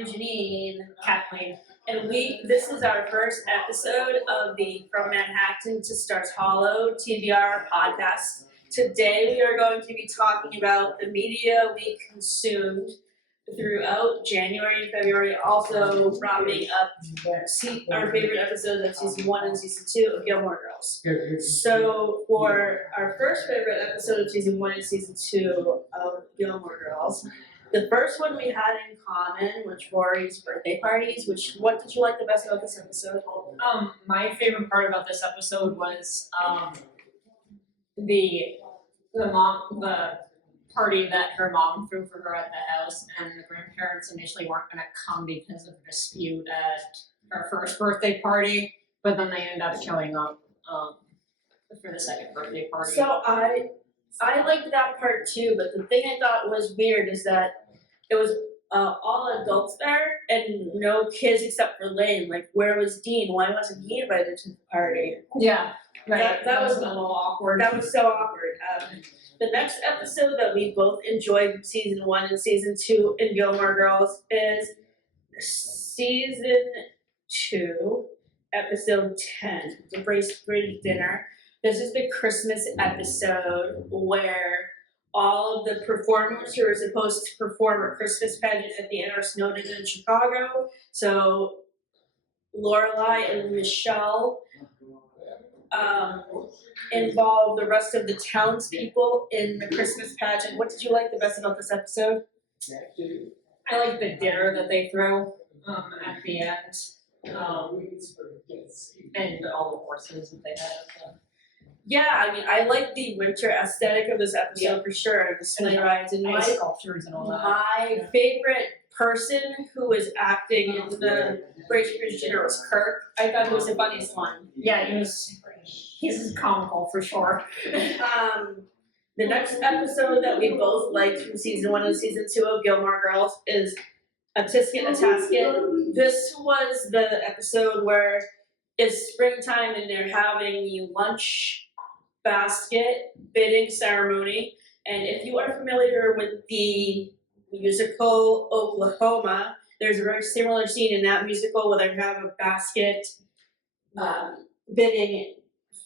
I'm Janine, Kathleen. and this is our first episode of the From Manhattan to Stars Hollow TBR podcast. Today we are going to be talking about the media we consumed throughout January and February, also wrapping up our favorite episodes of season 1 and season 2 of Gilmore Girls. So for our first favorite episode of season 1 and season 2 of Gilmore Girls, the first one we had in common was Rory's birthday parties. What did you like the best about this episode? My favorite part about this episode was the party that her mom threw for her at the house, and the grandparents initially weren't going to come because of a dispute at her first birthday party, but then they ended up showing up for the second birthday party. So I liked that part too, but the thing I thought was weird is that it was all adults there and no kids except for Lane. Like, where was Dean? Why wasn't he invited to the party? Yeah, right. That was a little awkward. That was so awkward. The next episode that we both enjoyed from season 1 and season 2 in Gilmore Girls is season 2, episode 10, the Bracelet Dinner. This is the Christmas episode where all of the performers who are supposed to perform a Christmas pageant at the end are snowed in Chicago. So Lorelai and Michelle involve the rest of the townspeople in the Christmas pageant. What did you like the best about this episode? I like the dinner that they throw at the end, and all the horses that they had. Yeah, I mean, I like the winter aesthetic of this episode for sure. The sleigh rides and ice sculptures and all that. My favorite person who was acting in the Bracelet Dinner was Kirk. I thought he was the funniest one. Yeah, he's comical for sure. The next episode that we both liked from season 1 and season 2 of Gilmore Girls is A Tisket, a Tasket. This was the episode where it's springtime and they're having the lunch basket bidding ceremony. And if you are familiar with the musical Oklahoma, there's a very similar scene in that musical where they have a basket bidding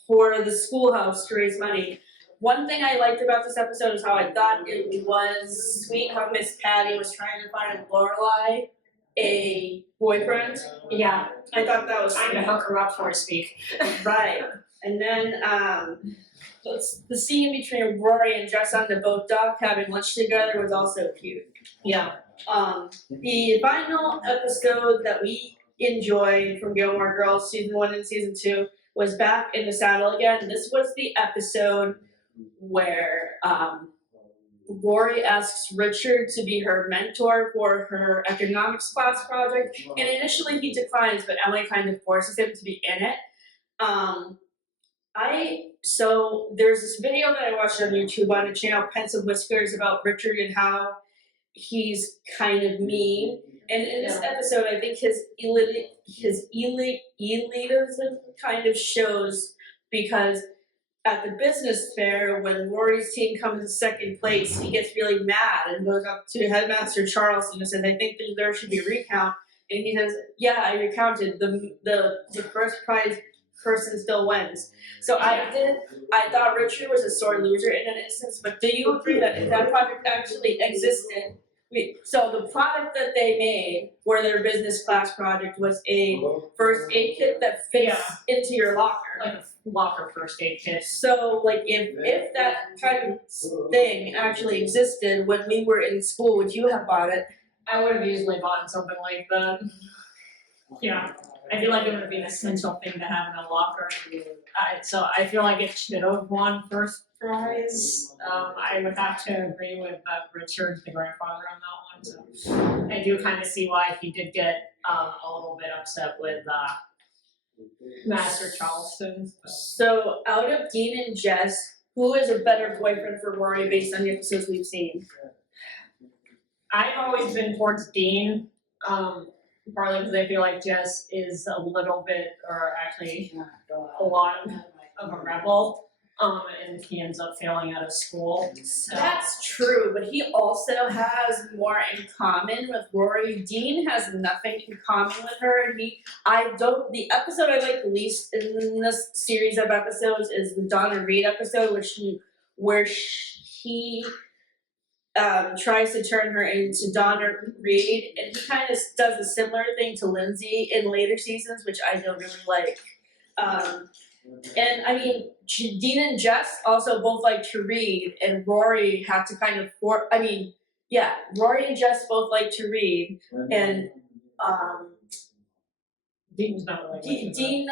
for the schoolhouse to raise money. One thing I liked about this episode is how I thought it was sweet how Miss Patty was trying to find Lorelai a boyfriend. Yeah, I thought that was trying to hook her up, so to speak. Right. And then the scene between Rory and Jess on the boat dock having lunch together was also cute. Yeah. The final episode that we enjoyed from Gilmore Girls season 1 and season 2 was Back in the Saddle Again. This was the episode where Rory asks Richard to be her mentor for her economics class project, and initially he declines, but Emily kind of forces him to be in it. So there's this video that I watched on YouTube on the channel Pensive Whiskers about Richard and how he's kind of mean. And in this episode, I think his elitism kind of shows, because at the business fair, when Rory's team comes in second place, he gets really mad and goes up to Headmaster Charleston and says, "I think that there should be a recount." And he says, "Yeah, I recounted. The first prize person still wins." So I thought Richard was a sore loser in an instance, but do you agree that if that project actually existed? So the product that they made for their business class project was a first aid kit that fits into your locker. Like a locker first aid kit. So, like, if that kind of thing actually existed when we were in school, would you have bought it? I would have easily bought something like that. Yeah. I feel like it would be an essential thing to have in a locker. So I feel like it should have won first prize. I would have to agree with Richard, the grandfather, on that one. So I do kind of see why he did get a little bit upset with Master Charleston. So out of Dean and Jess, who is a better boyfriend for Rory based on the episodes we've seen? I've always been towards Dean. Partly because I feel like Jess is a little bit, or actually a lot of a rebel. and he ends up failing out of school. So That's true, but he also has more in common with Rory. Dean has nothing in common with her, and the episode I like the least in this series of episodes is the Donna Reed episode, where he tries to turn her into Donna Reed, and he kind of does a similar thing to Lindsay in later seasons, which I don't really like. And I mean, Dean and Jess also both like to read, and Rory had to kind of Rory and Jess both like to read, and Dean's not really Dean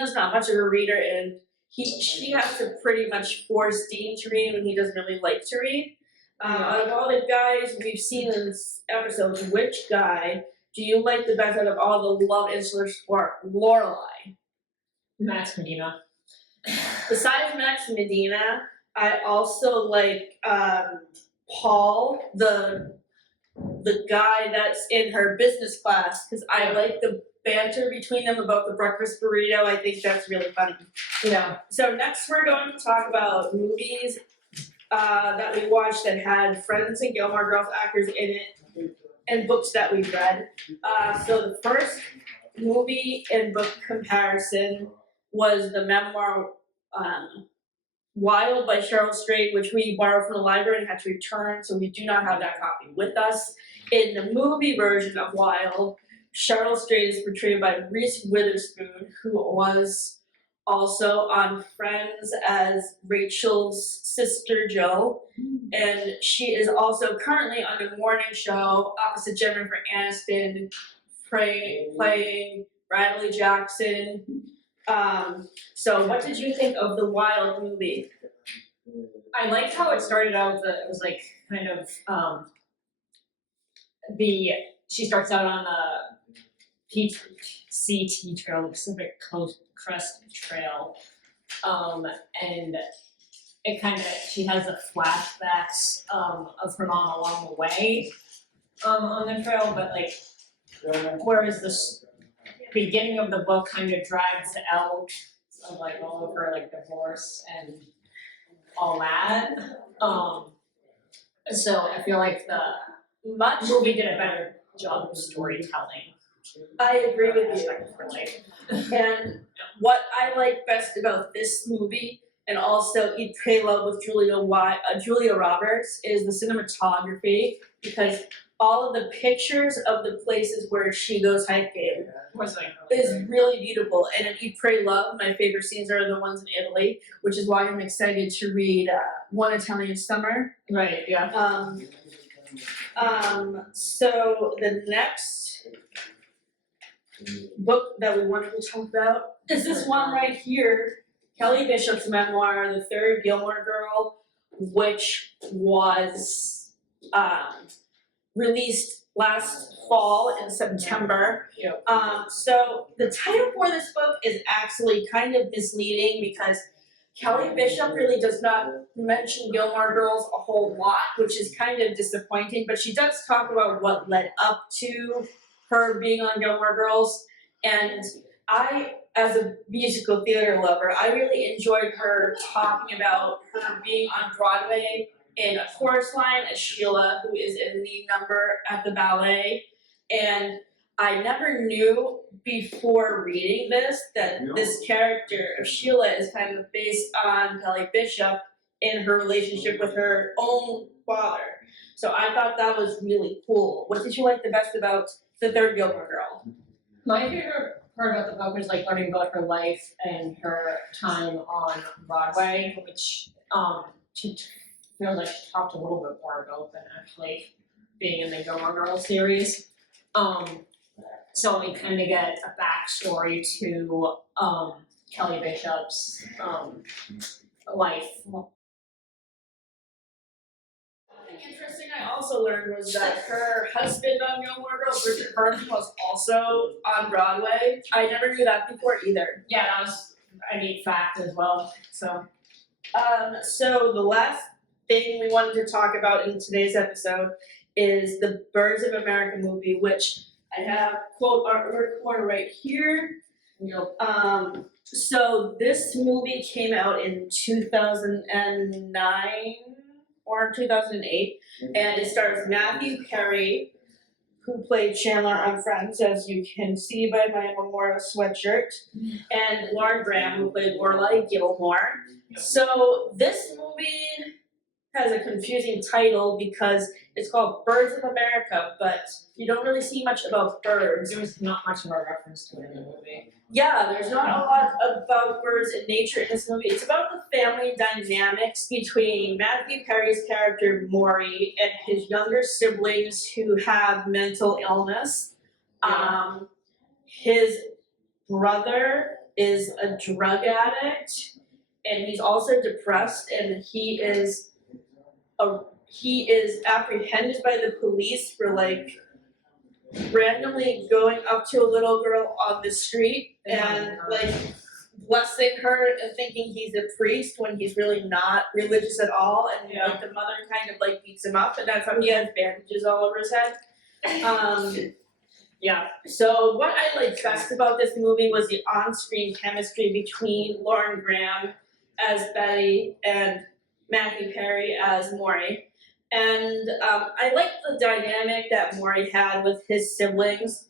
is not much of a reader, and she has to pretty much force Dean to read when he doesn't really like to read. Out of all the guys we've seen in this episode, which guy do you like the best out of all the love interest for Lorelai? Max Medina. Besides Max Medina, I also like Paul, the guy that's in her business class, because I like the banter between them about the breakfast burrito. I think that's really funny. Yeah. So next we're going to talk about movies that we watched that had Friends and Gilmore Girls actors in it, and books that we've read. So the first movie and book comparison was the memoir Wild by Cheryl Strayed, which we borrowed from the library and had to return, so we do not have that copy with us. In the movie version of Wild, Cheryl Strayed is portrayed by Reese Witherspoon, who was also on Friends as Rachel's sister Jill, and she is also currently on the morning show opposite Jennifer Aniston, playing Bradley Jackson. So what did you think of the Wild movie? I liked how it started out with it was like kind of she starts out on the PCT trail, the Pacific Coast Crest Trail, and it kind of she has the flashbacks of her mom along the way on the trail, but like whereas the beginning of the book kind of drags out of like all of her like divorce and all that. So I feel like the movie did a better job of storytelling. I agree with you. For life. And what I like best about this movie, and also Eat, Pray, Love with Julia Roberts, is the cinematography, because all of the pictures of the places where she goes hiking is really beautiful. And in Eat, Pray, Love, my favorite scenes are the ones in Italy, which is why I'm excited to read One Italian Summer. Right, yeah. So the next book that we wanted to talk about is this one right here, Kelly Bishop's memoir, The Third Gilmore Girl, which was released last fall in September. Yep. So the title for this book is actually kind of misleading because Kelly Bishop really does not mention Gilmore Girls a whole lot, which is kind of disappointing, but she does talk about what led up to her being on Gilmore Girls, and I, as a musical theater lover, I really enjoyed her talking about her being on Broadway in a chorus line as Sheila, who is in the number at the ballet, and I never knew before reading this that this character of Sheila is kind of based on Kelly Bishop in her relationship with her own father. So I thought that was really cool. What did you like the best about The Third Gilmore Girl? My favorite part about the book was like learning about her life and her time on Broadway, which she feels like she talked a little bit more about than actually being in the Gilmore Girls series. So we kind of get a backstory to Kelly Bishop's life. Something interesting I also learned was that her husband on Gilmore Girls, Richard Herman, was also on Broadway. I never knew that before either. Yeah, that was a neat fact as well. So the last thing we wanted to talk about in today's episode is the Birds of America movie, which I have quote artwork for right here. Yep. So this movie came out in 2009 or 2008, and it stars Matthew Perry, who played Chandler on Friends, as you can see by my memorial sweatshirt, and Lauren Graham, who played Lorelai Gilmore. So this movie has a confusing title because it's called Birds of America, but you don't really see much about birds. There was not much of a reference to it in the movie. Yeah, there's not a lot about birds and nature in this movie. It's about the family dynamics between Matthew Perry's character Maury and his younger siblings who have mental illness. Yeah. His brother is a drug addict, and he's also depressed, and he is apprehended by the police for like randomly going up to a little girl on the street and like blessing her and thinking he's a priest when he's really not religious at all, and like the mother kind of like beats him up, and that's how he has bandages all over his head. Yeah. So what I liked best about this movie was the on-screen chemistry between Lauren Graham as Betty and Matthew Perry as Maury. And I liked the dynamic that Maury had with his siblings.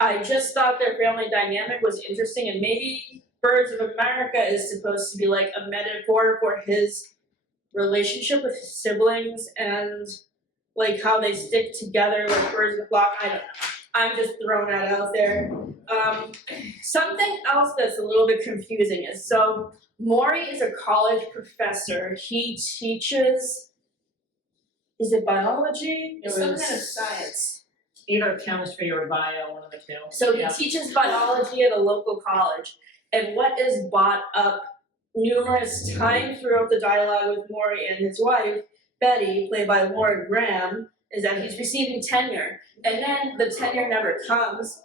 I just thought their family dynamic was interesting, and maybe Birds of America is supposed to be like a metaphor for his relationship with his siblings and like how they stick together like birds of a flock. I don't know. I'm just throwing that out there. Something else that's a little bit confusing is, so Maury is a college professor. He teaches, is it biology? It Some was kind of science. Either chemistry or bio, one of the two. So he teaches biology at a local college. And what is brought up numerous times throughout the dialogue with Maury and his wife, Betty, played by Lauren Graham, is that he's receiving tenure. And then the tenure never comes.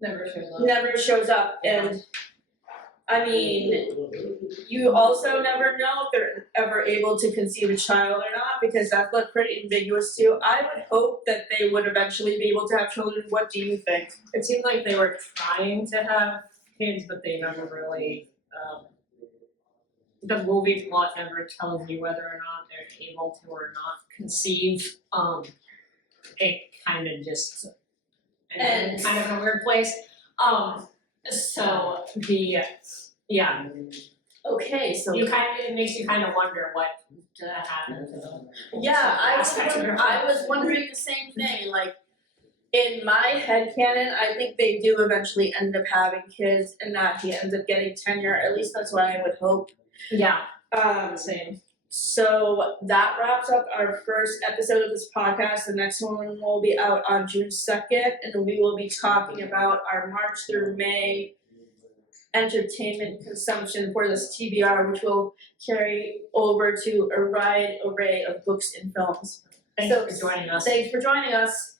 Never shows up. And I mean, you also never know if they're ever able to conceive a child or not, because that's looked pretty ambiguous too. I would hope that they would eventually be able to have children. What do you think? It seemed like they were trying to have kids, but they never really, the movie plot never tells you whether or not they're able to or not conceive. It kind of just, and kind of in a weird place. So yeah. Okay, so It makes you kind of wonder what happened to them. yeah, I was wondering the same thing. Like, in my headcanon, I think they do eventually end up having kids and that he ends up getting tenure. At least that's what I would hope. Yeah, Same. So that wraps up our first episode of this podcast. The next one will be out on June 2nd, and we will be talking about our March through May entertainment consumption for this TBR, which will carry over to a wide array of books and films. thanks for joining us. Thanks for joining us.